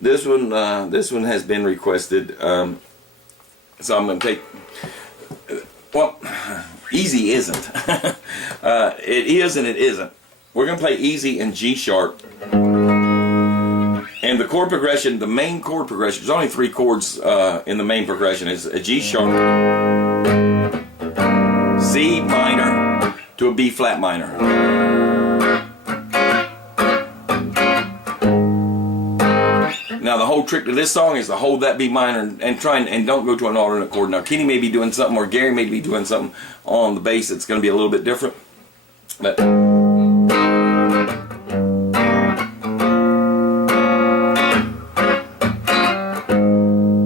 This one has been requested. So I'm going to take. Well, easy isn't. It is and it isn't. We're going to play easy in G sharp. And the chord progression, the main chord progression, there's only 3 chords in the main progression. Is a G sharp, C minor to a B flat minor. Now the whole trick to this song is to hold that B minor and try and don't go to an alternate chord. Now Kenny may be doing something, or Gary may be doing something on the bass that's going to be a little bit different. But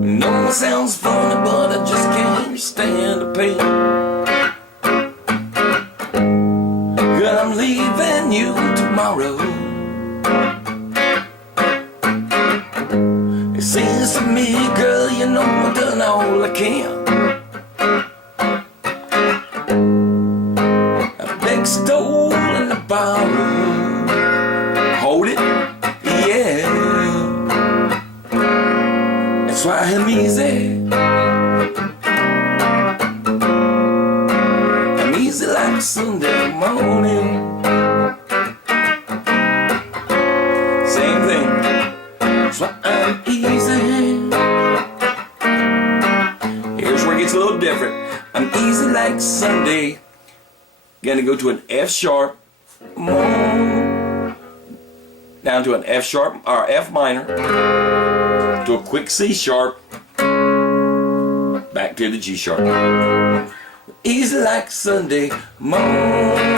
no, it sounds funny, but I just can't stand the pain. 'Cause I'm leaving you tomorrow. It seems to me, girl, you know I've done all I can. I begged, stole, and I borrowed. Hold it, yeah. That's why I'm easy. I'm easy like Sunday morning. Same thing. That's why I'm easy. Here's where it gets a little different. I'm easy like Sunday. Gonna go to an F sharp, down to an F sharp or F minor, to a quick C sharp, back to the G sharp. Easy like Sunday morning.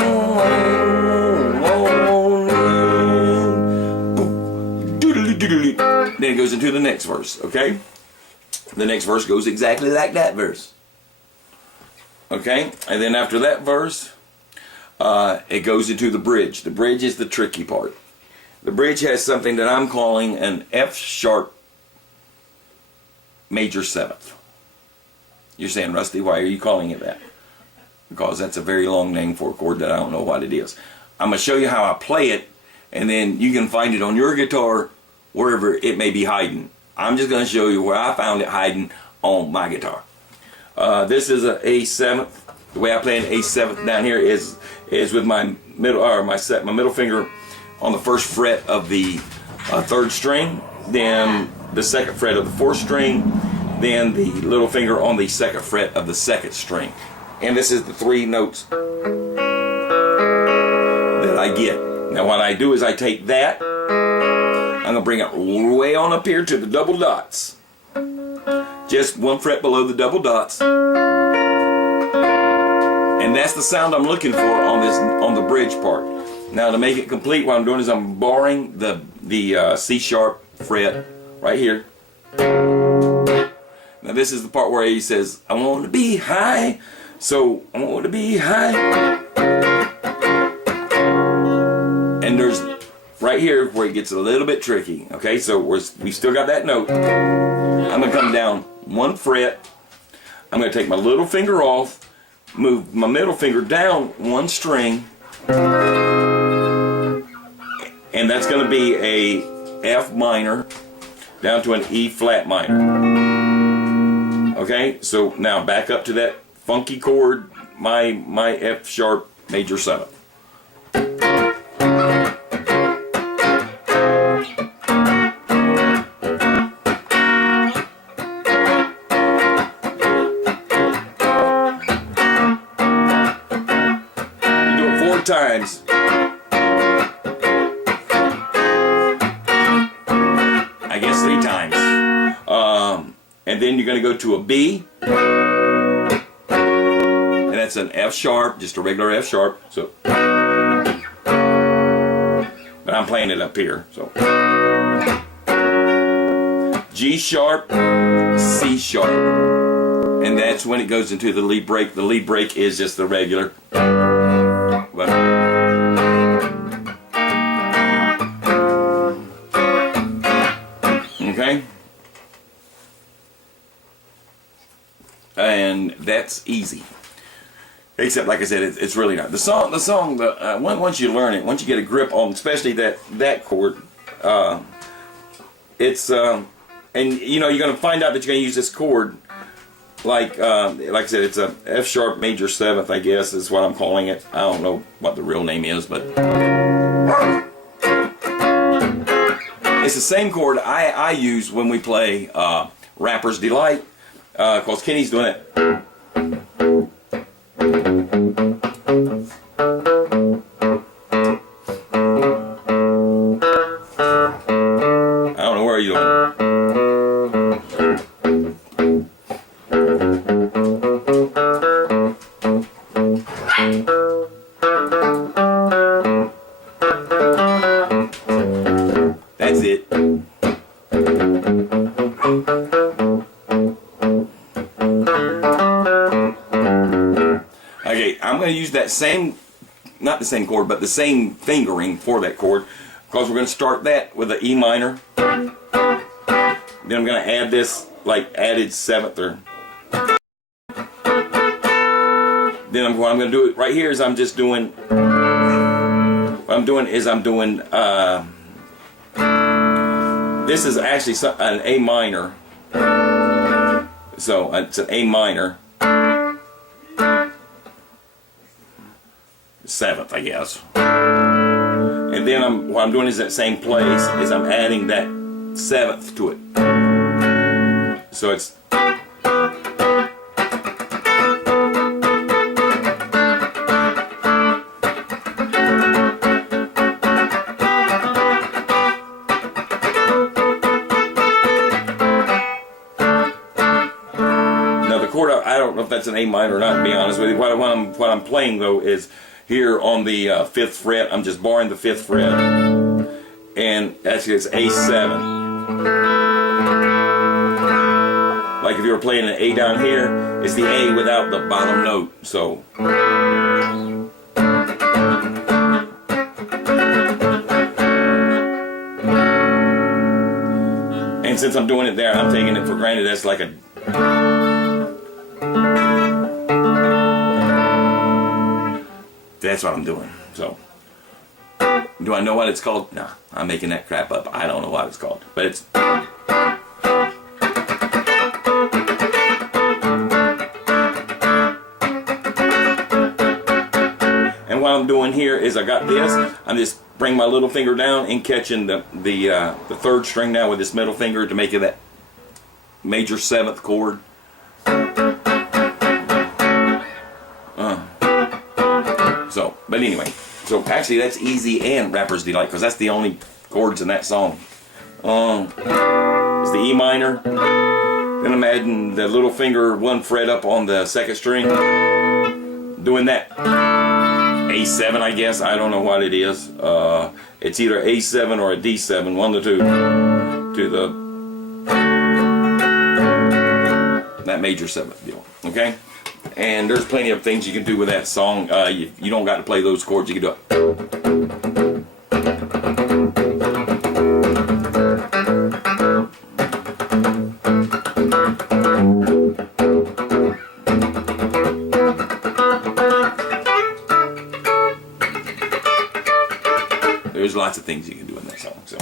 Then it goes into the next verse, okay? The next verse goes exactly like that verse. Okay? And then after that verse, it goes into the bridge. The bridge is the tricky part. The bridge has something that I'm calling an F sharp major 7th. You're saying, Rusty, why are you calling it that? Because that's a very long name for a chord that I don't know what it is. I'm going to show you how I play it, and then you can find it on your guitar wherever it may be hiding. I'm just going to show you where I found it hiding on my guitar. This is an A7th. The way I play an A7th down here is with my middle finger on the 1st fret of the 3rd string, then the 2nd fret of the 4th string, then the little finger on the 2nd fret of the 2nd string. And this is the 3 notes that I get. Now what I do is I take that, I'm going to bring it way on up here to the double dots. Just 1 fret below the double dots. And that's the sound I'm looking for on the bridge part. Now to make it complete, what I'm doing is I'm borrowing the C sharp fret right here. Now this is the part where he says, I want to be high. So I want to be high. And there's right here where it gets a little bit tricky. Okay, so we still got that note. I'm going to come down 1 fret. I'm going to take my little finger off, move my middle finger down 1 string, and that's going to be a F minor down to an E flat minor. Okay, so now back up to that funky chord, my F sharp major 7th. Times. I guess 3 times. And then you're going to go to a B. And that's an F sharp, just a regular F sharp. So, but I'm playing it up here. So, G sharp, C sharp. And that's when it goes into the lead break. The lead break is just the regular. But okay, and that's easy. Except, like I said, it's really not. The song. Once you learn it, once you get a grip on, especially that chord, it's and you know, you're going to find out that you're going to use this chord like I said, it's a F sharp major 7th, I guess is what I'm calling it. I don't know what the real name is, but it's the same chord I use when we play Rapper's Delight, because Kenny's doing it. I don't know where you're doing. That's it. Okay, I'm going to use that same, not the same chord, but the same fingering for that chord, because we're going to start that with an E minor. Then I'm going to add this, like added 7th or. Then what I'm going to do it right here is I'm just doing. What I'm doing is I'm doing. This is actually an A minor. So it's an A minor 7th, I guess. And then what I'm doing is that same place is I'm adding that 7th to it. So it's. I don't know if that's an A minor or not, to be honest with you. What I'm playing though is here on the 5th fret. I'm just barring the 5th fret, and actually it's A7. Like if you were playing an A down here, it's the A without the bottom note. So. And since I'm doing it there, I'm taking it for granted that's like a. That's what I'm doing. So, do I know what it's called? Nah, I'm making that crap up. I don't know what it's called, but it's. And what I'm doing here is I got this. I'm just bring my little finger down and catching the 3rd string now with this middle finger to make it that major 7th chord. So, but anyway, so actually that's easy and Rapper's Delight, because that's the only chords in that song. It's the E minor. Then I'm adding the little finger 1 fret up on the 2nd string. Doing that A7, I guess. I don't know what it is. It's either A7 or a D7, one of the two. To that major 7th deal. Okay? And there's plenty of things you can do with that song. You don't got to play those chords. You can do it. There's lots of things you can do in that song. So,